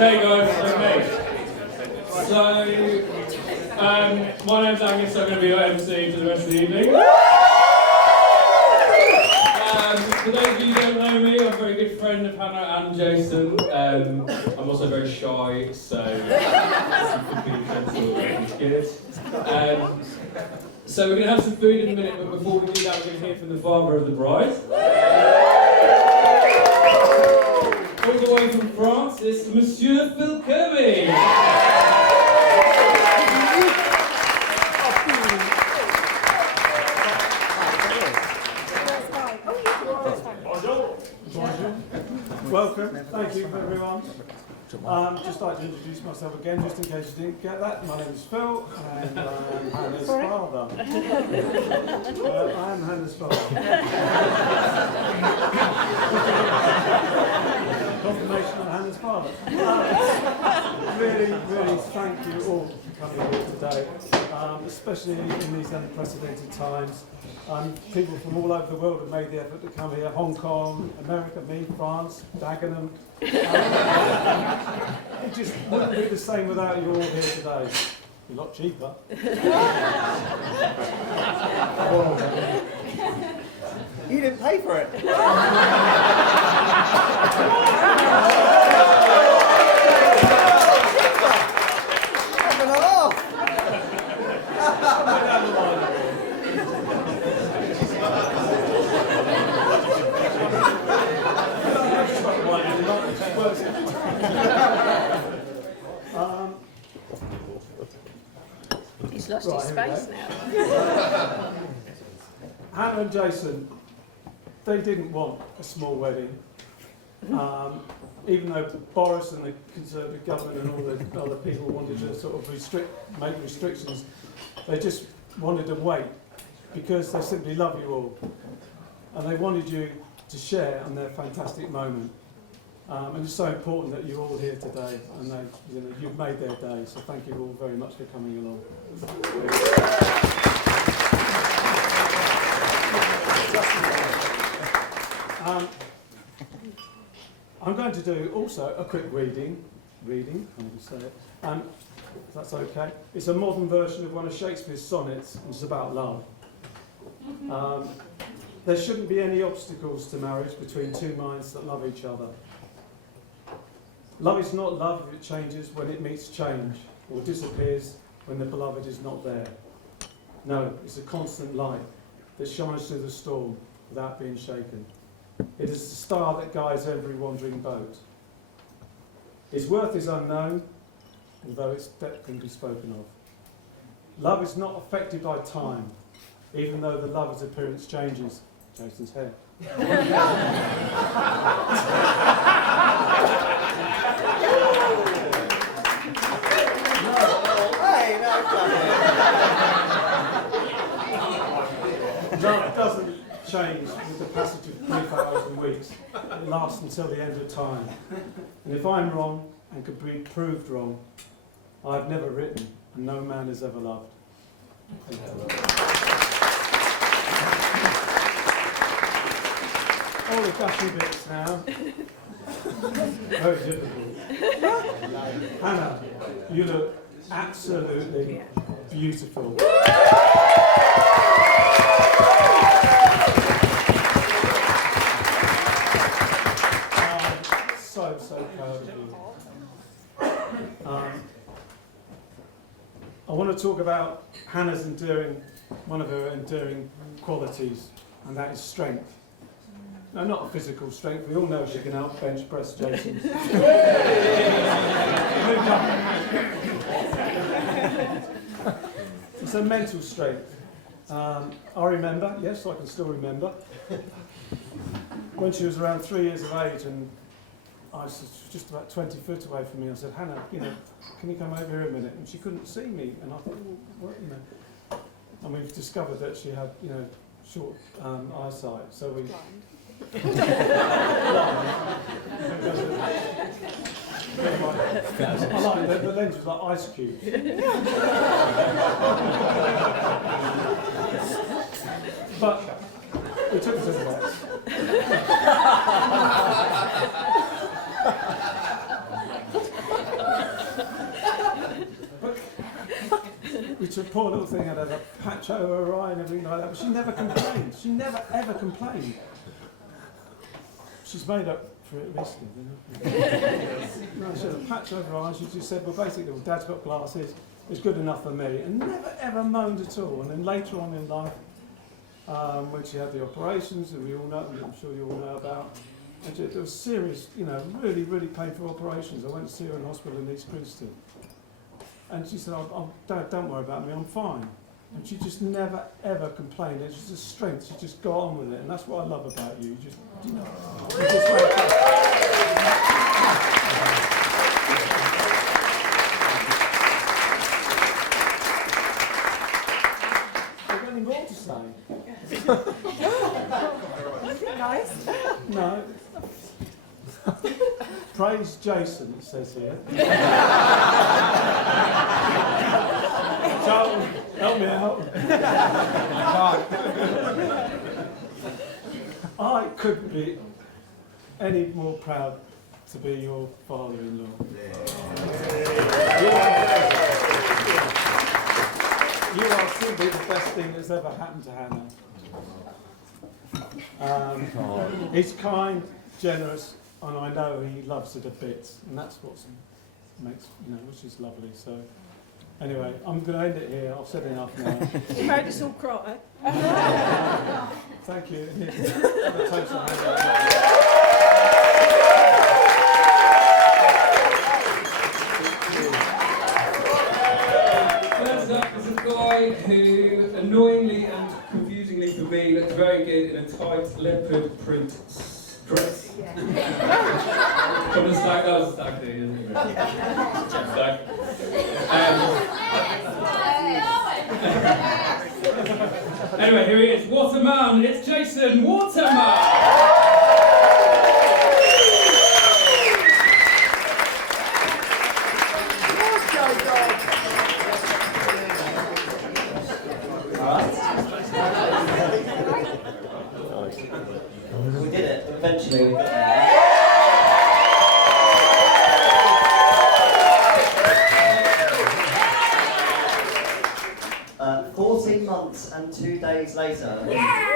Okay guys, so my name's Angus, I'm going to be your MC for the rest of the evening. For those of you who don't know me, I'm a very good friend of Hannah and Jason. I'm also very shy, so if you could be gentle, that'd be good. So we're going to have some food in a minute, but before we do that, we're going to hear from the father of the bride. All the way from France, it's Monsieur Phil Kirby. Welcome, thank you everyone. Just like to introduce myself again, just in case you didn't get that. My name is Phil, and I'm Hannah's father. I am Hannah's father. Confirmation of Hannah's father. Really thank you all for coming here today, especially in these unprecedented times. People from all over the world have made the effort to come here. Hong Kong, America, me, France, Dagenham. It just wouldn't be the same without you all here today. You're a lot cheaper. You didn't pay for it. He's lost his space now. Hannah and Jason, they didn't want a small wedding. Even though Boris and the Conservative government and all the other people wanted to sort of make restrictions, they just wanted to wait because they simply love you all. And they wanted you to share on their fantastic moment. And it's so important that you're all here today, and you've made their day. So thank you all very much for coming along. I'm going to do also a quick reading. I'm going to say it. If that's okay. It's a modern version of one of Shakespeare's sonnets, and it's about love. There shouldn't be any obstacles to marriage between two minds that love each other. Love is not love if it changes when it meets change, or disappears when the beloved is not there. No, it's a constant light that shines through the storm without being shaken. It is the star that guides every wandering boat. Its worth is unknown, although its depth can be spoken of. Love is not affected by time, even though the lover's appearance changes. Jason's hair. Love doesn't change with the passage of 24 hours and weeks. It lasts until the end of time. And if I'm wrong and could be proved wrong, I've never written and no man has ever loved. Thank you. All the gushy bits now. Very difficult. Hannah, you look absolutely beautiful. So proud of you. I want to talk about Hannah's one of her enduring qualities, and that is strength. No, not a physical strength. We all know she can out bench press Jason. It's a mental strength. I remember, yes, I can still remember, when she was around 3 years of age, and I was just about 20 foot away from me. I said, Hannah, can you come over here a minute? And she couldn't see me, and I thought, well, what, And we've discovered that she had, short eyesight, so we. The lens was like ice cubes. But we took it to the vets. poor little thing had a patch over her eye and everything like that, but she never complained. She never ever complained. She's made up for it recently. No, she had a patch over her eye. She just said, well, basically, well, Dad's got glasses. It's good enough for me, and never ever moaned at all. And then later on in life, when she had the operations, and we all know, I'm sure you all know about, and it was serious, you know, really, really painful operations. I went to see her in hospital in East Grinstead. And she said, Dad, don't worry about me, I'm fine. And she just never, ever complained. It's just a strength. She just got on with it. And that's what I love about you. You just, you know, you just wake up. Have you got any more to say? Nice. No. Praise Jason, it says here. Charlton, help me out. I couldn't be any more proud to be your father-in-law. You are simply the best thing that's ever happened to Hannah. He's kind, generous, and I know he loves it a bit, and that's what makes, you know, which is lovely. So, anyway, I'm going to end it here. I've said enough now. You made us all cry. Thank you. First up is a guy who, annoyingly and confusingly for me, looks very good in a tight leopard print dress. From the stag, that was a stag do, isn't it? Stag. Anyway, here he is. Waterman. It's Jason Waterman. We did it. Eventually we got there. 14 months and 2 days later, in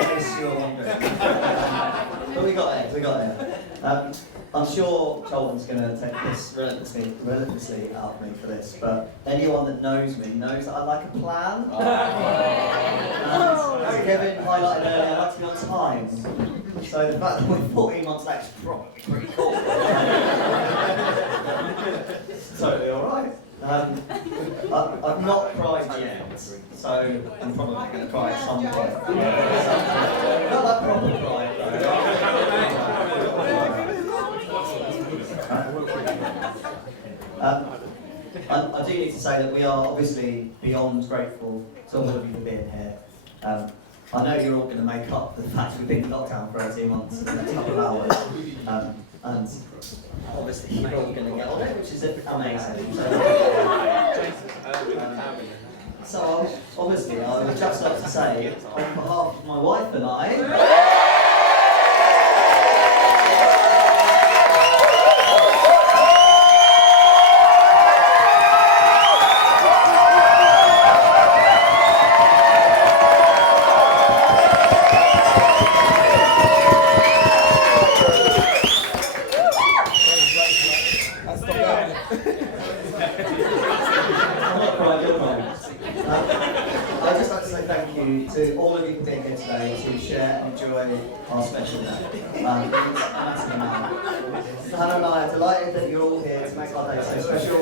case you're wondering. But we got there. I'm sure Charlton's going to take this relentlessly out of me for this, but anyone that knows me knows that I like a plan. And as Kevin highlighted earlier, I like to be on time. So the fact that we're 14 months late is probably pretty cool. Totally alright. I've not cried yet, so I'm probably going to cry at some point. Not that proper cry, I do need to say that we are obviously beyond grateful to all of you for being here. I know you're all going to make up for the fact we've been in lockdown for 18 months in the next couple of hours. And obviously you're all going to get on it, which is amazing. So obviously I would just like to say, on behalf of my wife and I, I'd just like to say thank you to all of you for being here today to share and enjoy our special day. It's massive amount. Hannah and I are delighted that you're all here to make our day so special.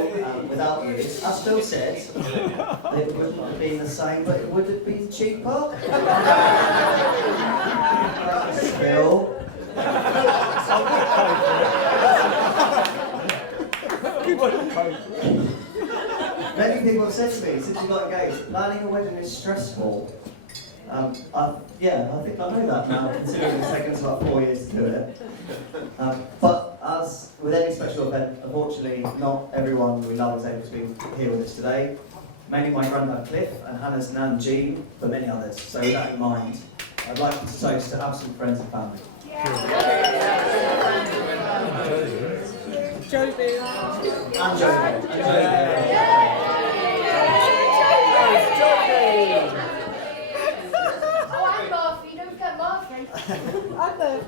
Without you, as Phil said, it wouldn't have been the same, but it would have been cheaper. Phil. Many people have said to me, since you got engaged, planning a wedding is stressful. I think I know that now, considering it's taken us about 4 years to do it. But as with any special event, unfortunately, not everyone we love is able to be here with us today. Mainly my granddad Cliff and Hannah's nan Jean, but many others. So with that in mind, I'd like to toast to absent friends and family. Joby. And Joby. And the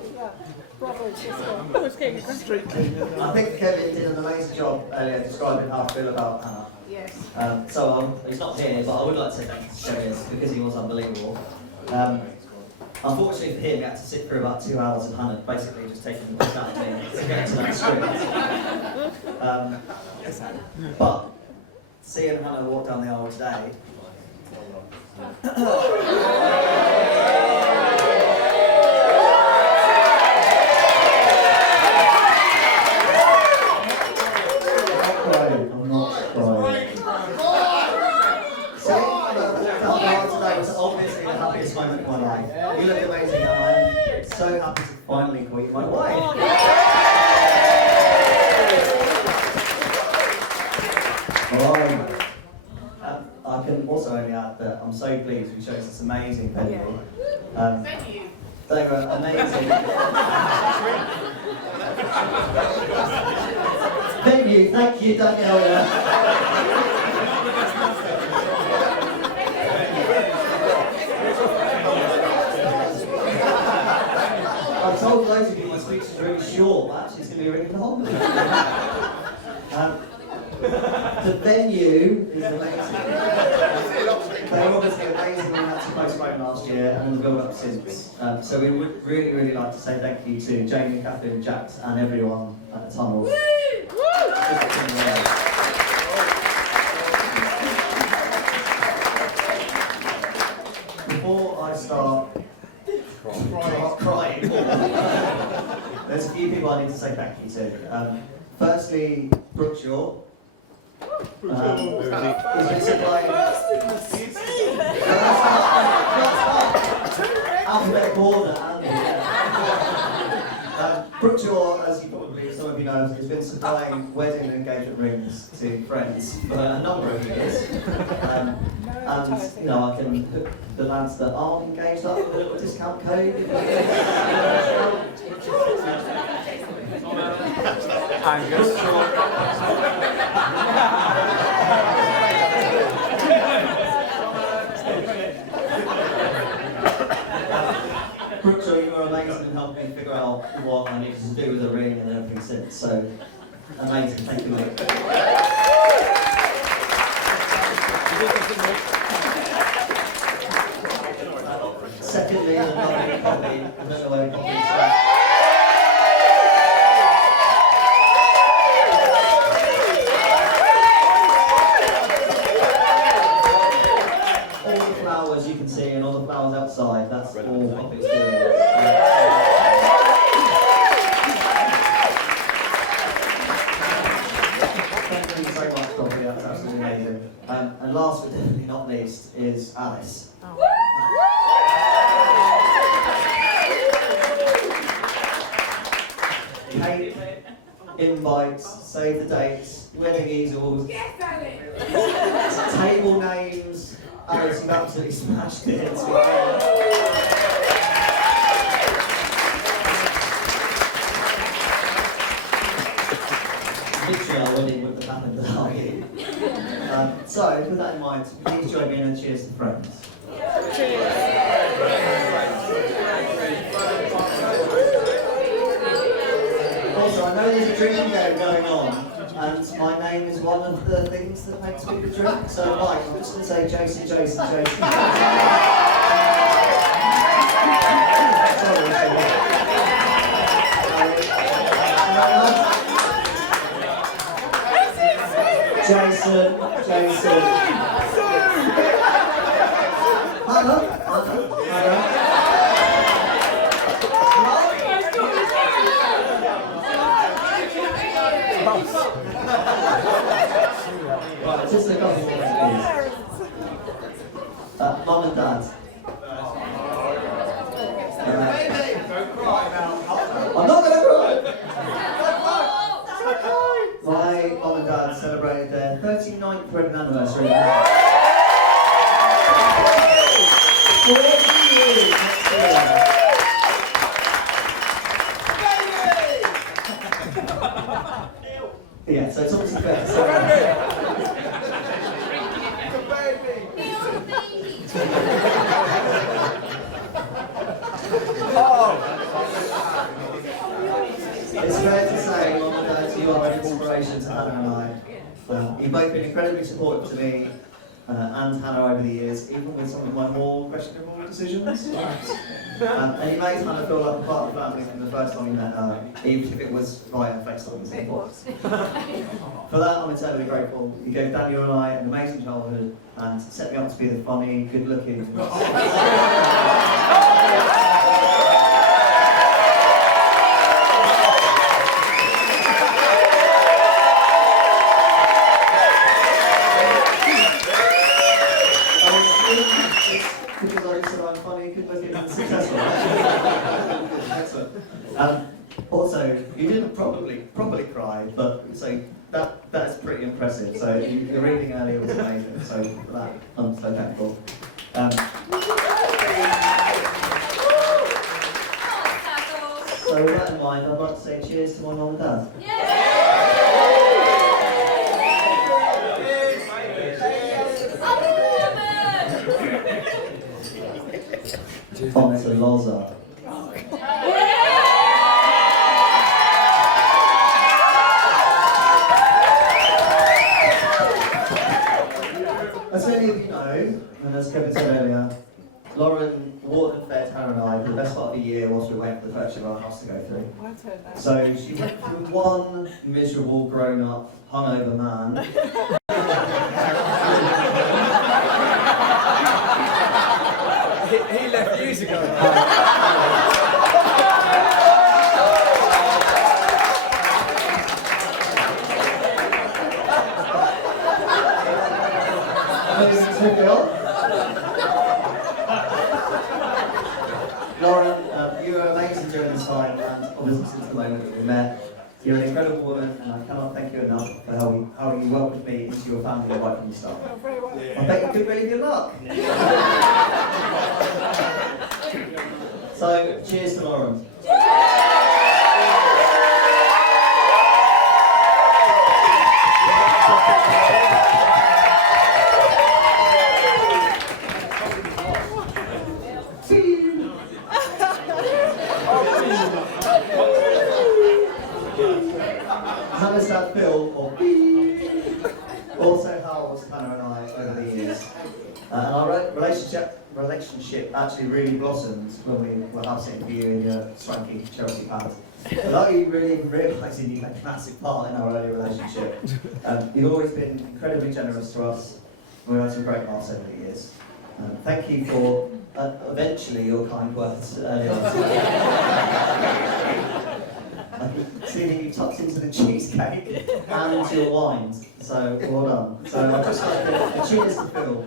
brother and sister. Oh, it's getting Street cleaner. I think Kevin did an amazing job earlier describing how I feel about Hannah. Yes. He's not here, but I would like to say thank you to Kevin because he was unbelievable. Unfortunately for him, he had to sit through about 2 hours of Hannah basically just taking the piss out of me to get to that script. But seeing Hannah walk down the aisle today, I'm not crying. Seeing Hannah walk down the aisle today was obviously the happiest moment of my life. You look amazing, and I am so happy to finally call you my wife. I can also only add that I'm so pleased we chose this amazing venue. They were amazing. Venue, thank you, Daniela. I've told loads of you my speech is really short, but actually it's going to be really long. The venue is amazing. They were obviously amazing when we had to postpone last year and the build-up since. So we would really, really like to say thank you to Jamie, Catherine, Jax and everyone at the tunnel. Before I start crying, there's a few people I need to say thank you to. Firstly, Brooke Shaw. He's been supplying alphabetical order. Brooke Shaw, as you probably some of you know, has been supplying wedding and engagement rings to friends for a number of years. And you know, I can hook the lads that aren't engaged up with a little discount code. Angus. Brooke, you were amazing and helped me figure out what I needed to do with the ring and everything since. So amazing, thank you, mate. Secondly, the lovely Poppy. I don't know where Poppy is. As you can see, and all the flowers outside, that's all Poppy's doing. Thank you so much, Poppy, that's absolutely amazing. And last but definitely not least is Alice. Cake, invites, save the dates, wedding easels, table names. Alice, you've absolutely smashed it. Literally, our wedding wouldn't have happened without you. So, with that in mind, please join me in a cheers to friends. Also, I know there's a drinking game going on. And my name is one of the things that makes people drink. So, right, I'm just going to say Jason. Sorry. Jason. Hello. Right, just a couple more things. Mum and Dad. I'm not going to cry! My mum and dad celebrated their 39th wedding anniversary. 40 years next year. Yeah, so it's obviously fair to say. Oh! both been incredibly supportive to me and Hannah over the years, even with some of my more questionable decisions. And you made Hannah feel like a part of the family from the first time you met her, even if it was via FaceTime. It was. For that, I'm eternally grateful. You gave Daniel and I an amazing childhood and set me up to be the funny, good-looking. Because I said I'm funny, good-looking, and successful. Excellent. Also, you didn't properly cry, but so that's pretty impressive. So your reading earlier was amazing. So for that, I'm so thankful. So with that in mind, I'd like to say cheers to my mum and dad. Honestly, Loza. As many of you know, and as Kevin said earlier, Lauren, Ward fed Hannah and I for the best part of the year whilst we waited for the purchase of our house to go through. So she went from one miserable, grown-up, hungover man He left years ago. Lauren, you were amazing during this time, and obviously since the moment that we met. You're an incredible woman, and I cannot thank you enough for how you welcomed me into your family right from the start. Oh, very well. I bet you could really good luck. So, cheers to Lauren. Hannah's dad Phil, or also helped Hannah and I over the years. And our relationship actually really blossomed when we were house sitting for you in your swanky Chelsea pants. Without you really realising you had a massive part in our early relationship. You've always been incredibly generous to us. We've had some great laughs over the years. Thank you for eventually your kind words earlier on today. I can see that you tucked into the cheesecake and your wines, so well done. So I'd just like to cheers to Phil.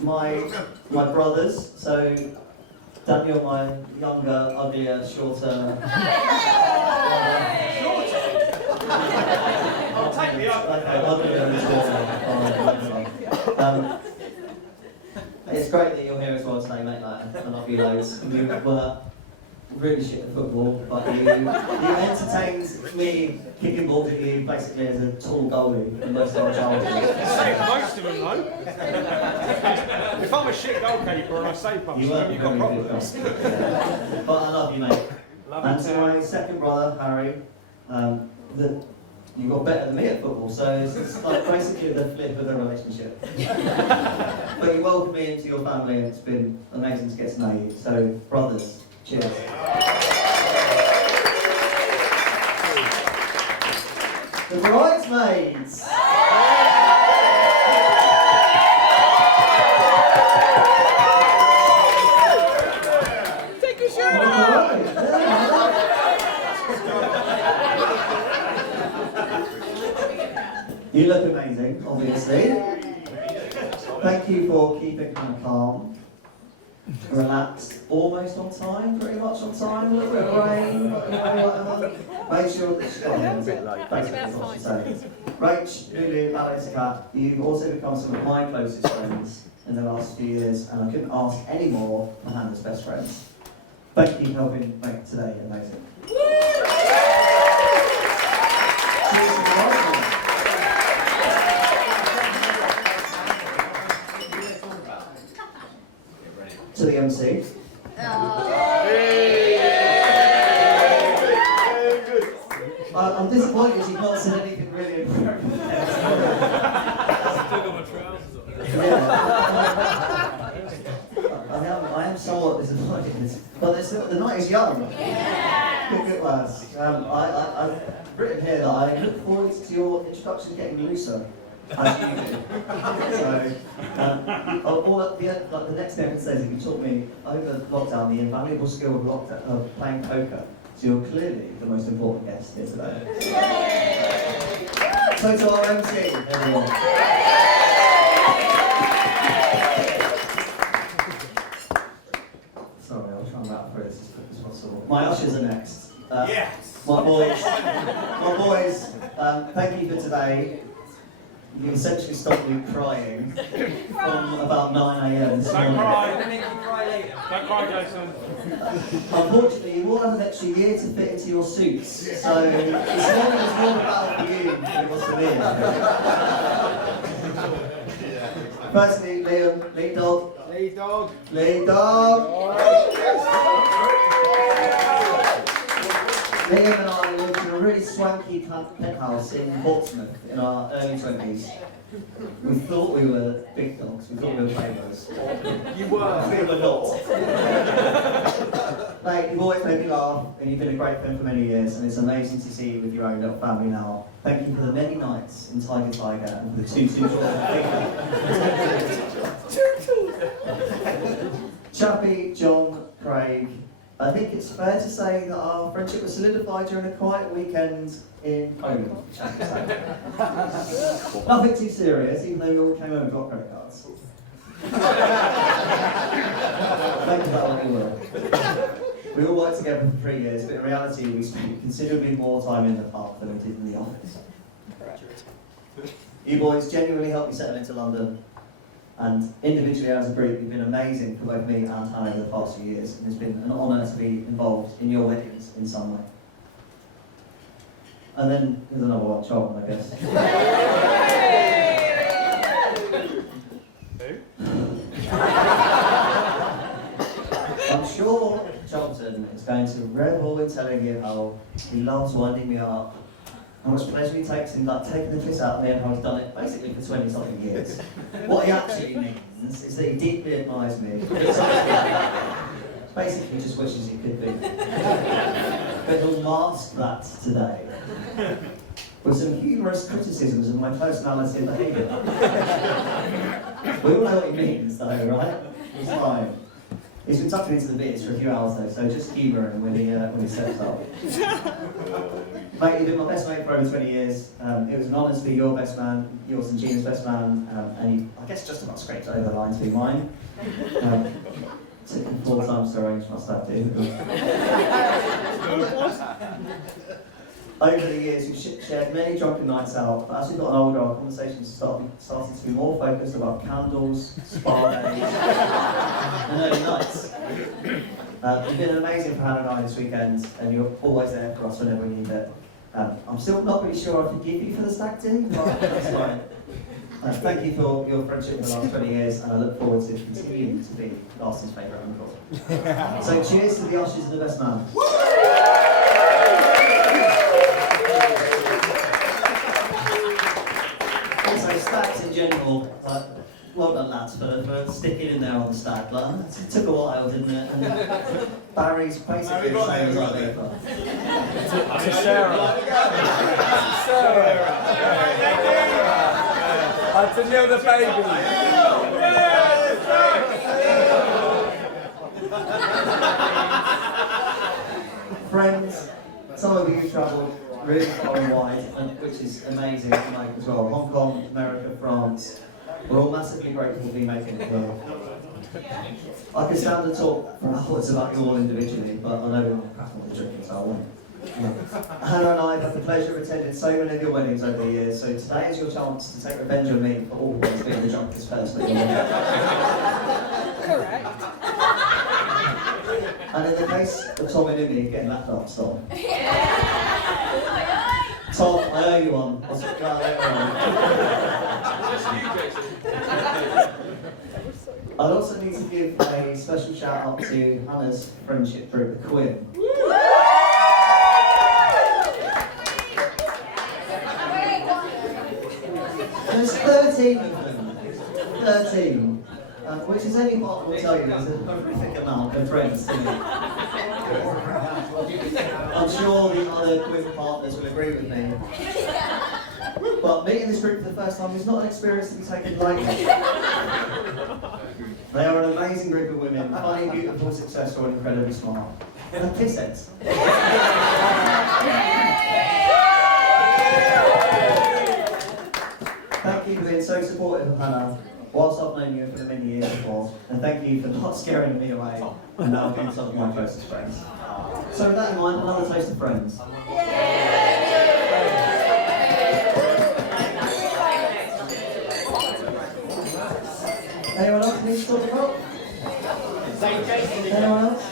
My brothers, so Daniel, my younger, uglier, shorter. I'll take me up. Okay, uglier and shorter. It's great that you're here as well today, mate. Like, I love you loads. You were really shit at football, but you entertained me kicking balls at you basically as a tall goalie in most of our childhood. Save most of them though. If I'm a shit goalkeeper and I save most You of were them, you've got very good, problems. yeah. But I love you, mate. Love And you to too. my second brother, Harry, you got better than me at football, so it's like basically the flip of the relationship. But you welcomed me into your family and it's been amazing to get to know you. So, brothers, cheers. The bridesmaids! Take your shirt All off. right, yeah. You look amazing, obviously. Thank you for keeping kind of calm, relaxed, almost on time, pretty much on time, a little bit of rain, whatever. Make sure that she's got a bit late. Basically, what she's saying. Rach, Lulu, Alex, Kat, you've also become some of my closest friends in the last few years, and I couldn't ask any more for Hannah's best friends. Thank you for helping make today amazing. Cheers to the bridesmaids. To the MC. I'm disappointed you've not said anything really appropriate. I am somewhat disappointed, but the night is young. Good lads. I've written here that I look forward to your introduction getting looser, as you do. So, the next thing I can say is that you taught me over lockdown the invaluable skill of playing poker. So you're clearly the most important guest here today. So to our MC, everyone. Sorry, I'll try and wrap through this as quick as possible. My ushers are next. Yes! My boys, thank you for today. You essentially stopped me crying from about 9 a.m. this Don't morning. cry. Don't cry, Jason. Unfortunately, you all have an extra year to fit into your suits, so it's more about for you than it was for me. Firstly, Liam, lead dog. Lead dog. Lead dog. Liam and I lived in a really swanky penthouse in Portsmouth in our early 20s. We thought we were big dogs, we thought we were playboys. You were. We were not. Mate, you've always made me laugh, and you've been a great friend for many years, and it's amazing to see you with your own little family now. Thank you for the many nights in Tiger Tiger and for the two Chappie, John, Craig. I think it's fair to say that our friendship was solidified during a quiet weekend in Poland. Nothing too serious, even though we all came home and got credit cards. Thank you, that one will. We all worked together for 3 years, but in reality we spent considerably more time in the pub than we did in the office. You boys genuinely helped me settle into London, and individually as a group you've been amazing for both me and Hannah over the past few years, and it's been an honour to be involved in your weddings in some way. And then there's another one, Charlton, I guess. I'm sure Charlton is going to revel in telling you how he loves winding me up, how much pleasure he takes in taking the piss out of me, and how he's done it basically for 20-something years. What he actually means is that he deeply admires me. Basically just wishes he could be. But he'll mask that today with some humorous criticisms of my personality and behaviour. We all know what he means though, right? It's fine. He's been tucking into the bits for a few hours though, so just humour him when he steps up. Mate, you've been my best mate for over 20 years. It was an honour to be your best man, yours and Gina's best man, and you, I guess, just about scraped over the line to be mine. Took him 4 times to arrange my stuff, dude. Over the years, we've shared many drunken nights out, but as we've gotten older, our conversations started to be more focused about candles, spa days, and early nights. It's been amazing for Hannah and I this weekend, and you're always there for us whenever we need it. I'm still not really sure I forgive you for the stag do, but that's fine. Thank you for your friendship in the last 20 years, and I look forward to continuing to be Larson's favourite uncle. So cheers to the ushers and the best man. Also, stags in general, well done lads for sticking in there on the stag. It took a while, didn't it? And Barry's basically the same as I did. To Sarah. To Neil the baby. Friends, some of you travelled really far and wide, which is amazing to make as well. Hong Kong, America, France. We're all massively grateful to be making it well. I could stand and talk for hours about you all individually, but I know we're not cracking the drinking, so I won't. Hannah and I have had the pleasure of attending so many of your weddings over the years, so today is your chance to take revenge on me for always being the drunkest person in your life. Correct. And in the case of Tom and Umi getting lapped up, Tom. Tom, I owe you one. I'll sit down later on. I'd also need to give a special shout out to Hannah's friendship group, the Quinn. 13 of them. 13. Which is any part will tell you is a horrific amount of friends to me. I'm sure the other quiz partners will agree with me. But meeting this group for the first time is not an experience to be taken lightly. They are an amazing group of women, funny, beautiful, successful, and incredibly smart. And kiss it. Thank you for being so supportive of Hannah, whilst I've known you for many years before, and thank you for not scaring me away and now being some of my closest friends. So with that in mind, another taste of friends. Anyone else need to talk about? Anyone else?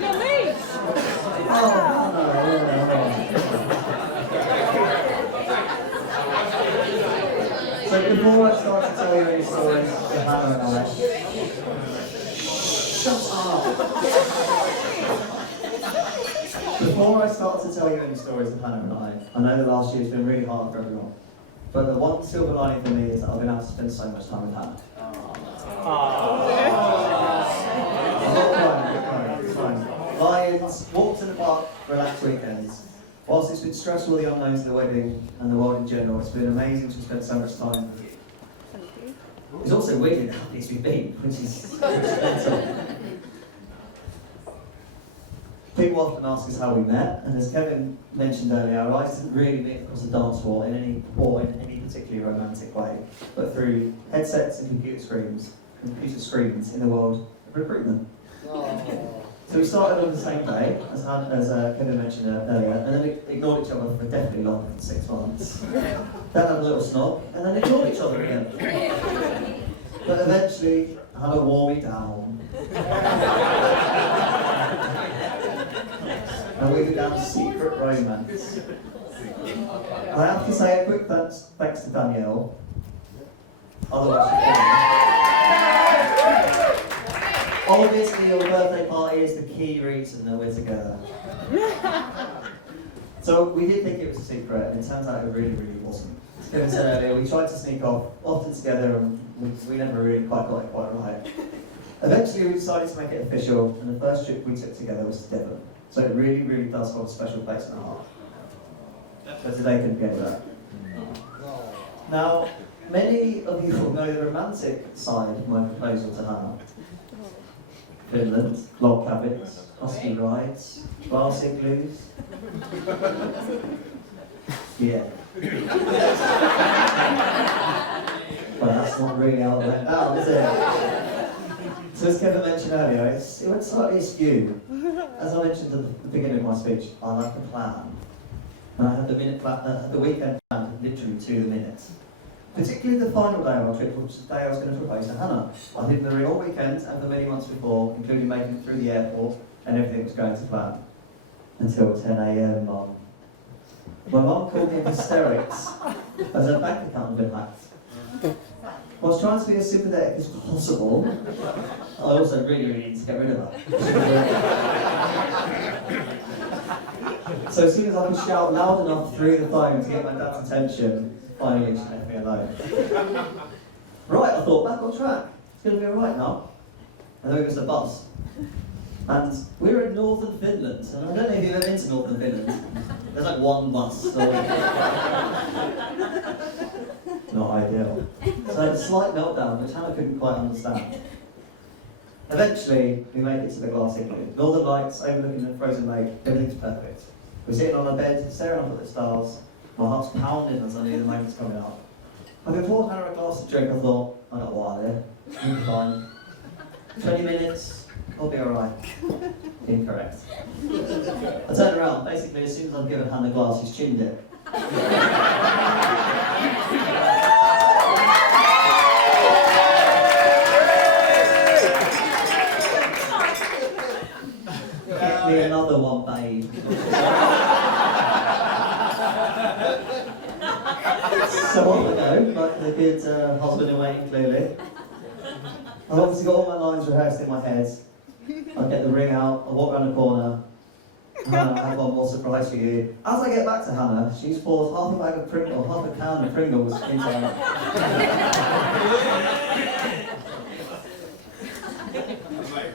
Your leaves. Oh, no. So before I start to tell you any stories of Hannah and I, shut up! Before I start to tell you any stories of Hannah and I know the last year's been really hard for everyone. But the one silver lining for me is that I've been able to spend so much time with Hannah. I'm not crying, it's fine. Lions, walks in the park, relaxed weekends. Whilst it's been stressful, the unknowns of the wedding and the world in general, it's been amazing to spend so much time. It's also weird how these we've been, which is mental. People often ask us how we met, and as Kevin mentioned earlier, our eyes didn't really meet across the dance floor in any particularly romantic way, but through headsets and computer screens in the world of recruitment. So we started on the same day, as Kevin mentioned earlier, and then ignored each other for definitely longer than 6 months. Then had a little snog, and then ignored each other again. But eventually, Hannah wore me down. And we began a secret romance. I have to say a quick thanks to Danielle. Otherwise, obviously, your birthday party is the key reason that we're together. So we did think it was a secret, and it turns out it really, really wasn't. As Kevin said earlier, we tried to sneak off, often together, and we never really quite got it quite right. Eventually, we decided to make it official, and the first trip we took together was to Devon. So it really, really does hold a special place in our heart. But today couldn't get that. Now, many of you will know the romantic side of my proposal to Hannah. Finland, log cabins, husky rides, glass igloos. Yeah. Well, that's not really how it went down, is it? So as Kevin mentioned earlier, it went slightly askew. As I mentioned at the beginning of my speech, I like a plan. And I had the weekend plan literally to the minute. Particularly the final day of our trip, which was the day I was going to propose to Hannah. I did the ring all weekend and for many months before, including making it through the airport, and everything was going to plan. Until 10 AM, Mum. My mum called me in hysterics as her bank account had been hacked. I was trying to be as sympathetic as possible. I also really need to get rid of her. So as soon as I could shout loud enough through the phone to get my dad's attention, finally she left me alone. Right, I thought, back on track. It's going to be alright now. And then we missed a bus. And we were in northern Finland. And I don't know if you've ever been to northern Finland. There's like one bus. So not ideal. So I had a slight meltdown, which Hannah couldn't quite understand. Eventually, we made it to the glass igloo. Northern lights overlooking the frozen lake, everything's perfect. We're sitting on our bed, staring up at the stars. My heart's pounding as I knew the moment's coming up. Having poured Hannah a glass of drink, I thought, I got a while here. We'll be fine. 20 minutes, I'll be alright. Incorrect. I turned around, basically as soon as I'd given Hannah a glass, she's chinned it. Get me another one, babe. So on we go, like the good husband in waiting, clearly. I've obviously got all my lines rehearsed in my head. I get the ring out, I walk around the corner. Hannah, I have one more surprise for you. As I get back to Hannah, she's poured half a can of Pringles into her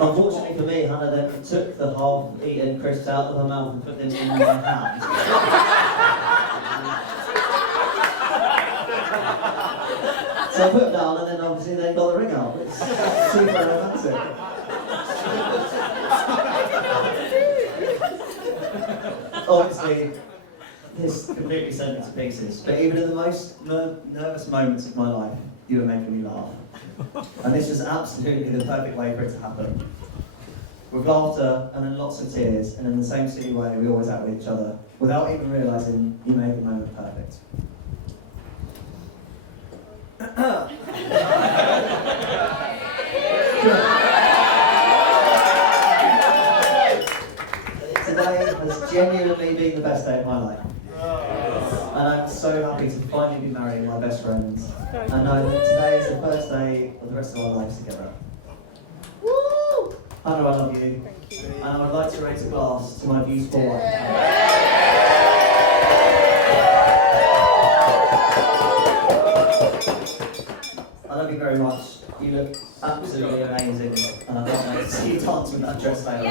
Unfortunately for me, Hannah then took the half-eaten crisps out of her mouth and put them in my hand. So I put them down, and then obviously they got the ring out. It's super romantic. Obviously, this completely sent me to pieces. But even in the most nervous moments of my life, you were making me laugh. And this was absolutely the perfect way for it to happen. With laughter, and then lots of tears, and in the same silly way we always act with each other, without even realising you made the moment perfect. Today has genuinely been the best day of my life. And I'm so happy to finally be marrying my best friends. And know that today is the first day of the rest of our lives together. Woo! Hannah, I love you. And I would like to raise a glass to my beautiful wife. I love you very much. You look absolutely amazing. And I can't wait to see you dance with that dress later on.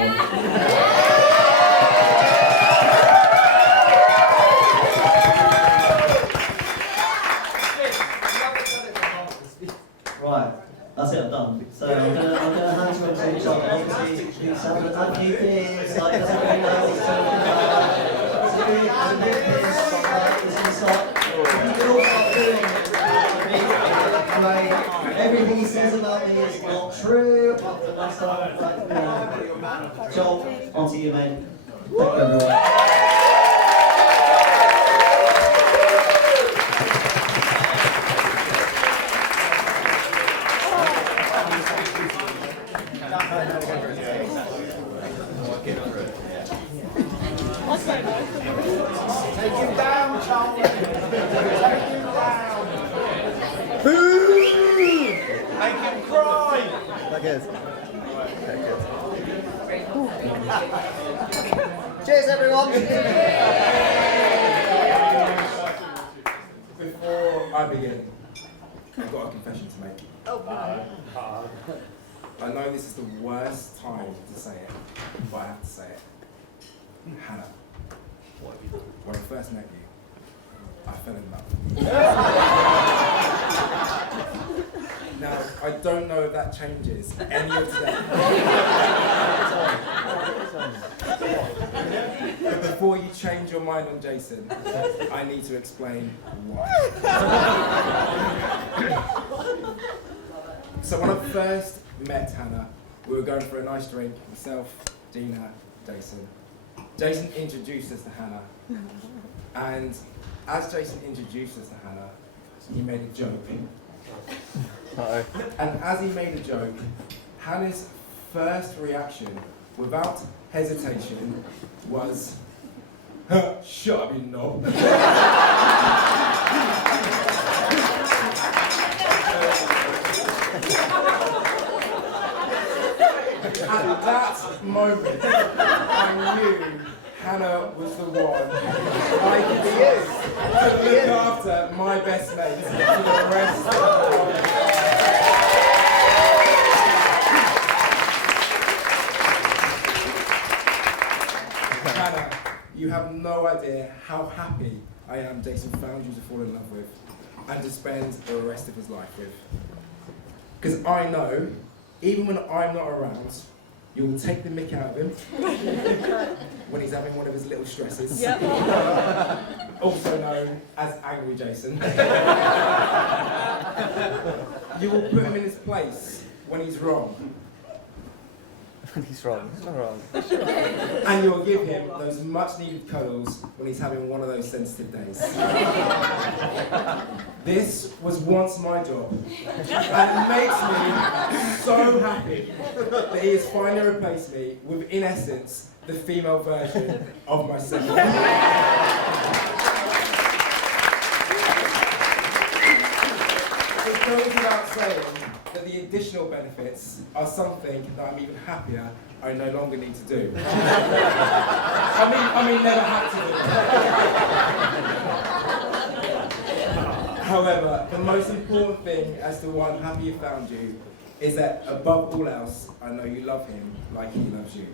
Right, that's it, I'm done. So I'm gonna hand you over to each other. Obviously, you sound a few things, like doesn't really know what he's talking about. It's a big piss, it's gonna start. You can all start doing it. Right, everything he says about me is not true. After my stuff, like, Joel, onto you, mate. Thank you, everyone. Take him down, Charlie. Take him down. Make him cry. That good. Cheers, everyone. Before I begin, I've got a confession to make. I know this is the worst time to say it, but I have to say it. Hannah, when I first met you, I fell in love. Now, I don't know if that changes any of today. But before you change your mind on Jason, I need to explain why. So when I first met Hannah, we were going for a nice drink, myself, Dina, Jason. Jason introduced us to Hannah, and as Jason introduced us to Hannah, he made a joke. And as he made a joke, Hannah's first reaction, without hesitation, was, "Shut up, you knob." At that moment, I knew Hannah was the one I could use to look after my best mate for the rest of my life. Hannah, you have no idea how happy I am Jason found you to fall in love with and to spend the rest of his life with. Because I know, even when I'm not around, you will take the mick out of him when he's having one of his little stresses. Yep. Also known as Angry Jason. You will put him in his place when he's wrong. He's wrong. He's not wrong. And you'll give him those much needed cuddles when he's having one of those sensitive days. This was once my job, and it makes me so happy that he has finally replaced me with, in essence, the female version of myself. It goes without saying that the additional benefits are something that I'm even happier I no longer need to do. I mean, never had to do. However, the most important thing as to why I'm happy I found you is that above all else, I know you love him like he loves you.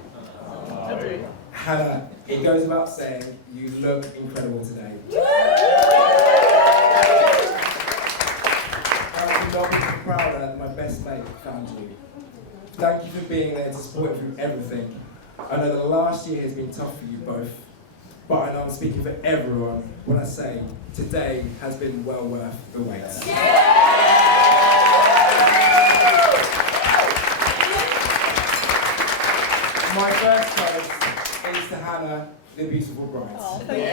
Hannah, it goes without saying, you look incredible today. I could not be prouder that my best mate found you. Thank you for being there to support him through everything. I know the last year has been tough for you both, but I know I'm speaking for everyone when I say today has been well worth the wait. My first toast is to Hannah, the beautiful bride. Oh, thank you.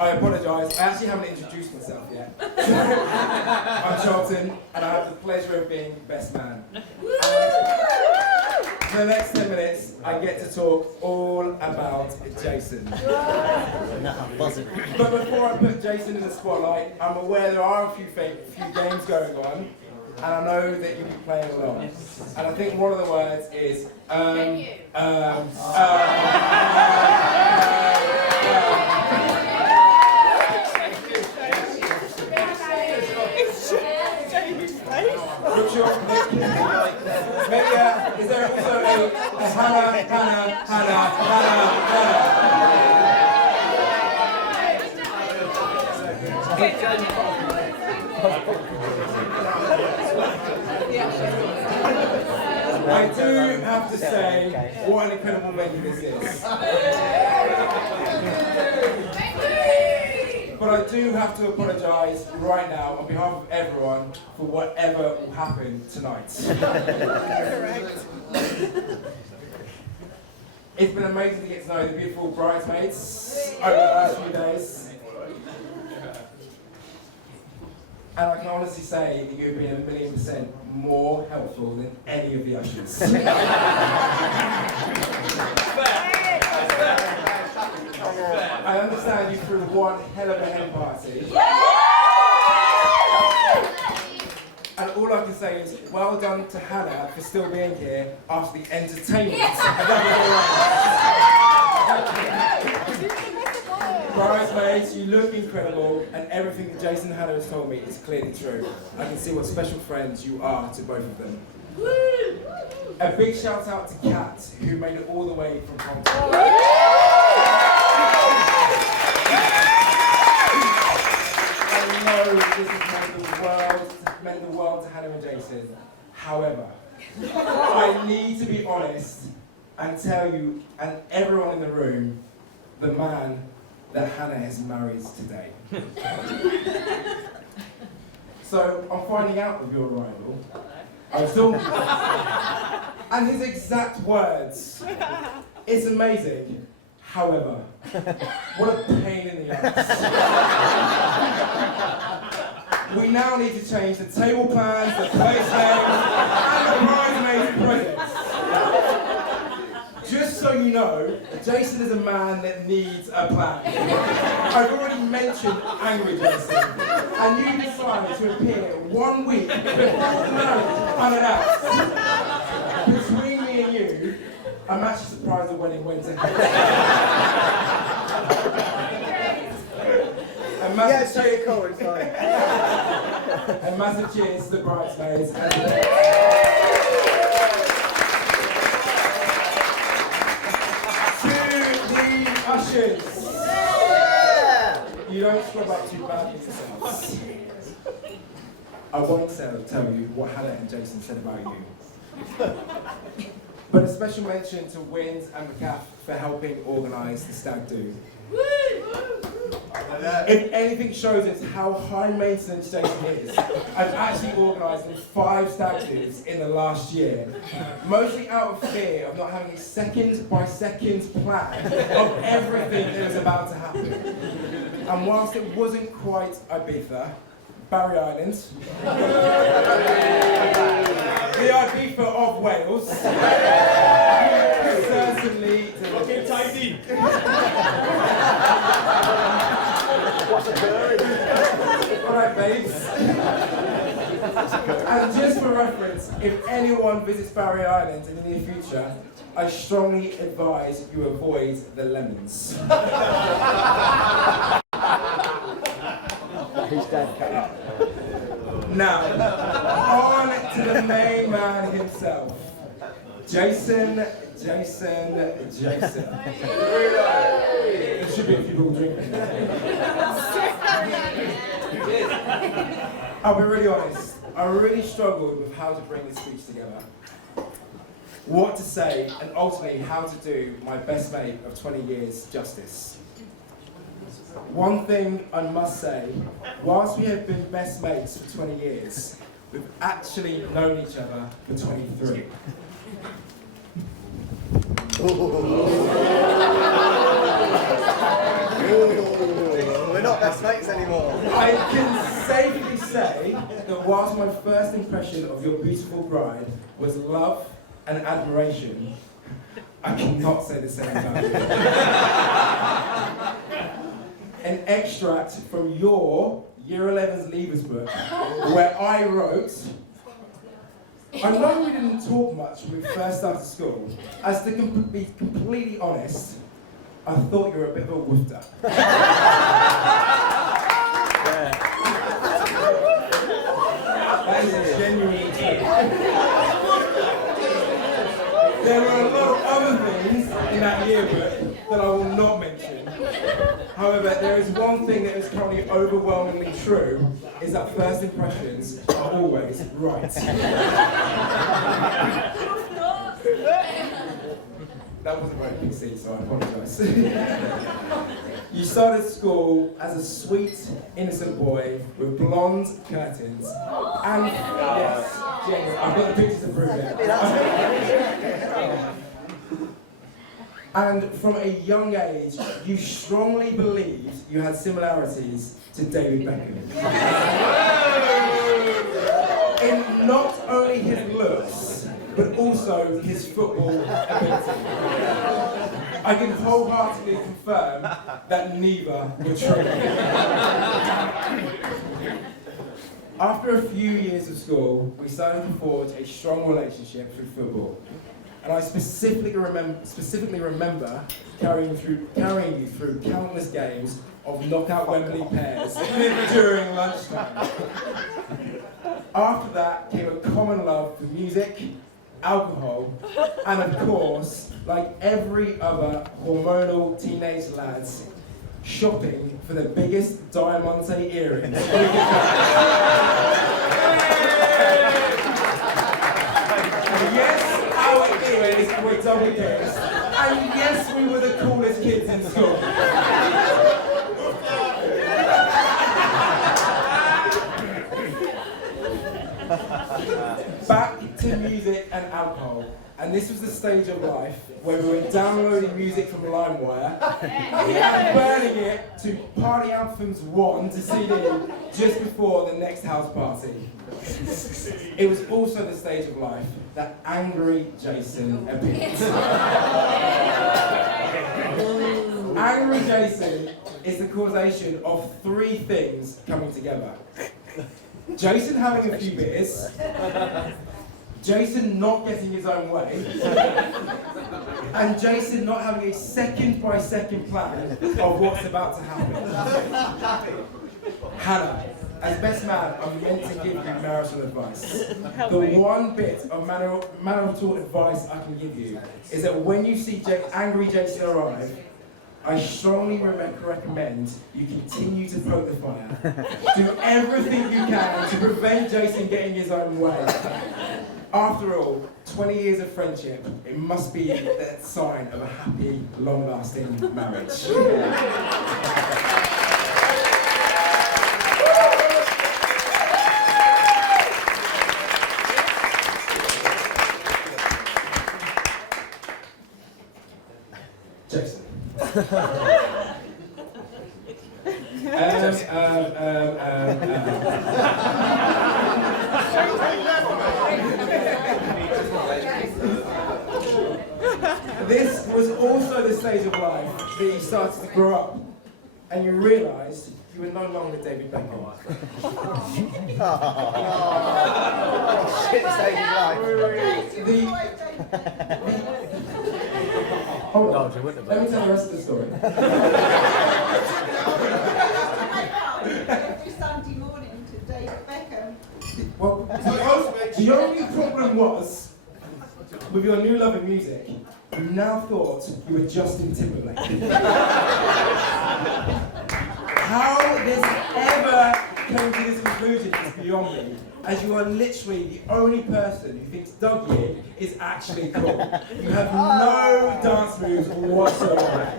I apologise, I actually haven't introduced myself yet. I'm Charlton, and I have the pleasure of being best man. And for the next 10 minutes, I get to talk all about Jason. But before I put Jason in the spotlight, I'm aware there are a few games going on, and I know that you'll be playing along. And I think one of the words is, Maybe, is there also a Hannah? I do have to say, what an incredible venue this is. But I do have to apologise right now on behalf of everyone for whatever will happen tonight. It's been amazing to get to know the beautiful bridesmaids over the last few days. And I can honestly say that you've been 1,000,000% more helpful than any of the ushers. I understand you threw one hell of a hen party. And all I can say is, well done to Hannah for still being here after the entertainment. Bridesmaids, you look incredible, and everything that Jason and Hannah has told me is clearly true. I can see what special friends you are to both of them. A big shout out to Kat, who made it all the way from Hong Kong. I know this has meant the world to Hannah and Jason. However, I need to be honest and tell you and everyone in the room the man that Hannah has married today. So I'm finding out of your arrival. I'm still. And his exact words. It's amazing. However, what a pain in the ass. We now need to change the table plans, the place names, and the bridesmaids' presents. Just so you know, Jason is a man that needs a plan. I've already mentioned Angry Jason, and you decided to appear 1 week before the marriage unannounced. Between me and you, I'm actually surprised the wedding went ahead. Yeah, so you're cool, it's fine. And massive cheers to the bridesmaids. Ushers. You don't scrub up too bad with yourselves. I won't tell you what Hannah and Jason said about you. But a special mention to Wins and McCaff for helping organise the stag do. If anything shows us how high maintenance Jason is, I've actually organised 5 stag do's in the last year, mostly out of fear of not having a second-by-second plan of everything that was about to happen. And whilst it wasn't quite Ibiza, Barry Island, the Ibiza of Wales, certainly Looking tidy. Alright, babes. And just for reference, if anyone visits Barry Island in the near future, I strongly advise you avoid the lemons. He's dead. Now, on to the main man himself. Jason. There should be a few people drinking. I'll be really honest. I really struggled with how to bring this speech together. What to say, and ultimately how to do my best mate of 20 years justice. One thing I must say, whilst we have been best mates for 20 years, we've actually known each other for 23. We're not best mates anymore. I can safely say that whilst my first impression of your beautiful bride was love and admiration, I cannot say the same about you. An extract from your Year 11's Leavers book, where I wrote, I know we didn't talk much when we first started school. As to be completely honest, I thought you were a bit of a woofter. That is genuinely true. There were a lot of other things in that yearbook that I will not mention. However, there is one thing that is currently overwhelmingly true, is that first impressions are always right. That wasn't very PC, so I apologise. You started school as a sweet, innocent boy with blonde curtains and, yes, genuinely, I've got the pictures to prove it. And from a young age, you strongly believed you had similarities to David Beckham. In not only his looks, but also his football ability. I can wholeheartedly confirm that neither were true. After a few years of school, we started to forge a strong relationship through football. And I specifically remember carrying you through countless games of knockout Wembley pairs during lunchtime. After that came a common love for music, alcohol, and of course, like every other hormonal teenage lads, shopping for the biggest Diamante earrings. Yes, our ears were double kissed, and yes, we were the coolest kids in school. Back to music and alcohol, and this was the stage of life where we were downloading music from LimeWire and burning it to Party Anthems 1 to CD just before the next house party. It was also the stage of life that Angry Jason appeared. Angry Jason is the causation of three things coming together. Jason having a few beers, Jason not getting his own way, and Jason not having a second-by-second plan of what's about to happen. Hannah, as best man, I'm meant to give you marital advice. The one bit of marital advice I can give you is that when you see Angry Jason arrive, I strongly recommend you continue to poke the fire. Do everything you can to prevent Jason getting his own way. After all, 20 years of friendship, it must be a sign of a happy, long-lasting marriage. Jason. This was also the stage of life that you started to grow up and you realised you were no longer David Beckham. Shit stage of life. Hold on, let me tell the rest of the story. The only problem was, with your new love of music, you now thought you were Justin Timberlake. How this ever came to this conclusion is beyond me, as you are literally the only person who thinks Dougie is actually cool. You have no dance moves whatsoever.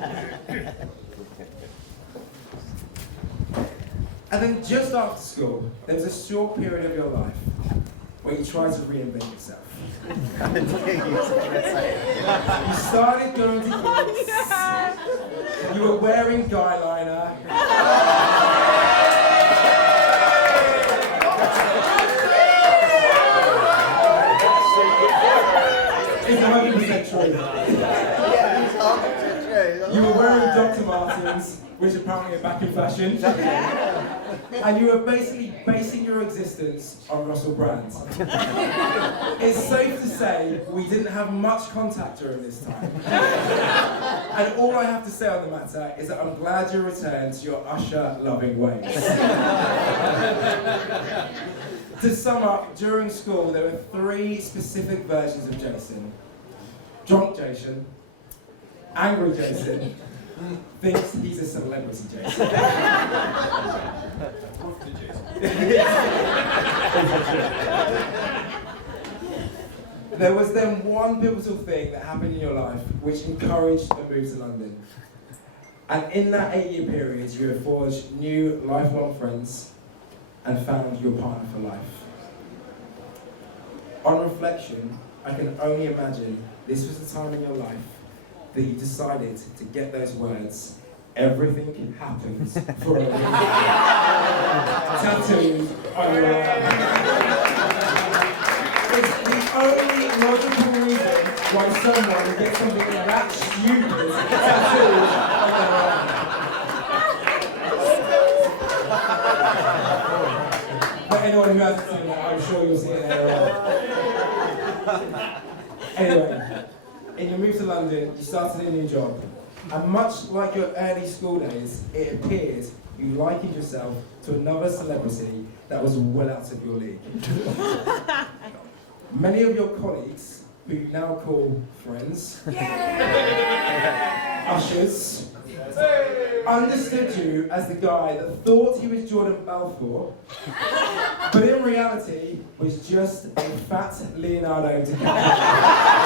And then just after school, there was a short period of your life where you tried to reinvent yourself. You started going to gigs, you were wearing guy liner. It's 100% true. Yeah, it's 100% true. You were wearing Dr. Martens, which apparently are back in fashion. And you were basically basing your existence on Russell Brand. It's safe to say we didn't have much contact during this time. And all I have to say on the matter is that I'm glad you returned to your Usher-loving ways. To sum up, during school there were 3 specific versions of Jason. Drunk Jason, angry Jason, thinks he's a celebrity Jason. There was then one pivotal thing that happened in your life which encouraged a move to London. And in that 8-year period, you have forged new lifelong friends and found your partner for life. On reflection, I can only imagine this was the time in your life that you decided to get those words, "Everything happens for a reason," tattooed on your arm. It's the only logical reason why someone would get something that stupid tattooed on their arm. For anyone who hasn't seen that, I'm sure you'll see it later on. Anyway, in your move to London, you started a new job. And much like your early school days, it appeared you likened yourself to another celebrity that was well out of your league. Many of your colleagues, who you now call friends, ushers, understood you as the guy that thought he was Jordan Belfort, but in reality was just a fat Leonardo DiCaprio.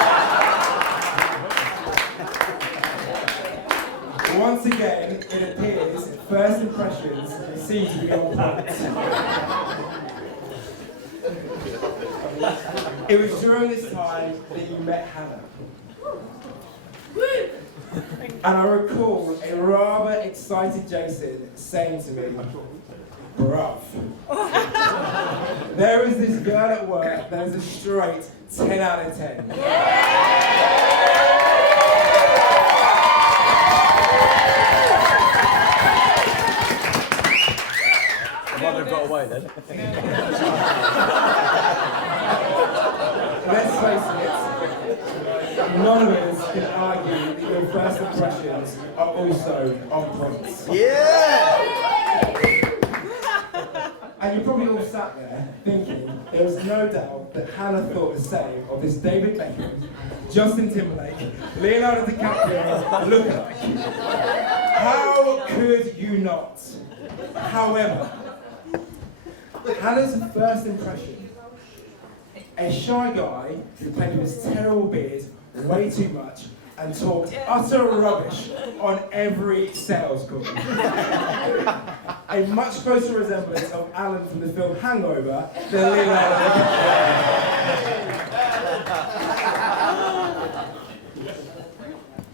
Once again, it appears first impressions seem to be on point. It was during this time that you met Hannah. And I recall a rather excited Jason saying to me, "Bruv, there is this girl at work that is a straight 10 out of 10. Well, they've got away then. Let's face it, none of us can argue that your first impressions are also on point. Yeah! And you're probably all sat there thinking there was no doubt that Hannah thought the same of this David Beckham, Justin Timberlake, Leonardo DiCaprio lookalike. How could you not? However, Hannah's first impression, a shy guy who played with his terrible beard way too much and talked utter rubbish on every sales call. A much closer resemblance of Alan from the film Hangover than Leonardo DiCaprio.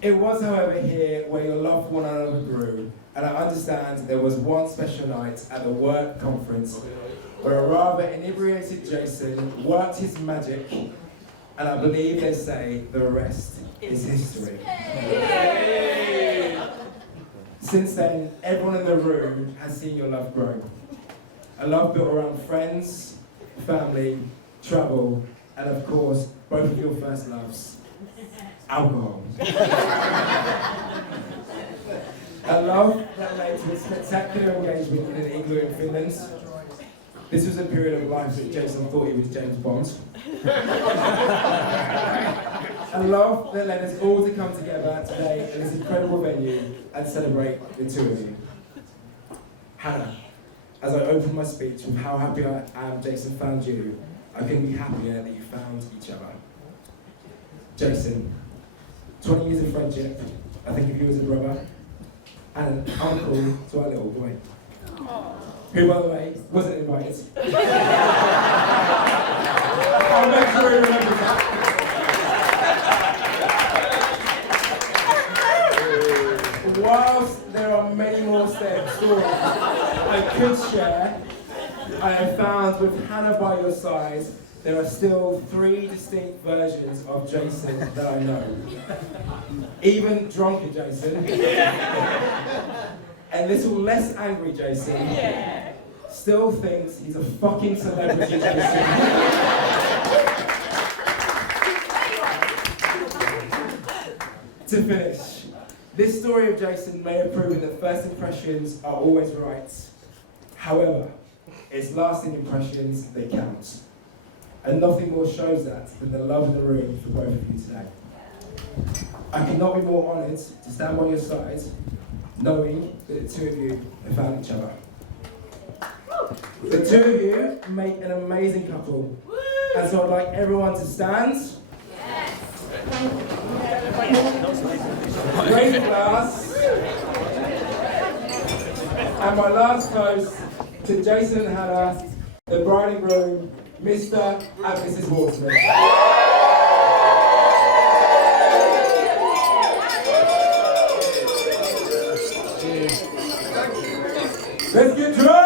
It was, however, here where your love for one another grew, and I understand there was one special night at the work conference where a rather inebriated Jason worked his magic, and I believe they say the rest is history. Since then, everyone in the room has seen your love grow. A love built around friends, family, travel, and of course, both of your first loves, alcohol. A love that led to a spectacular engagement in an igloo in Finland. This was a period of life that Jason thought he was James Bond. A love that led us all to come together today in this incredible venue and celebrate the two of you. Hannah, as I opened my speech with how happy I am Jason found you, I couldn't be happier that you found each other. Jason, 20 years of friendship, I think of you as a brother and an uncle to our little boy. Who, by the way, wasn't invited. I'll make sure he remembers that. Whilst there are many more stories I could share, I have found with Hannah by your side, there are still 3 distinct versions of Jason that I know. Even drunker Jason. A little less angry Jason. Still thinks he's a fucking celebrity Jason. To finish, this story of Jason may have proven that first impressions are always right. However, it's lasting impressions that count. And nothing more shows that than the love in the room for both of you today. I could not be more honoured to stand by your side, knowing that the two of you have found each other. The two of you make an amazing couple. And so I'd like everyone to stand. Raise a glass. And my last toast to Jason and Hannah, the bride and groom, Mr. and Mrs. Waterman. Let's get drunk!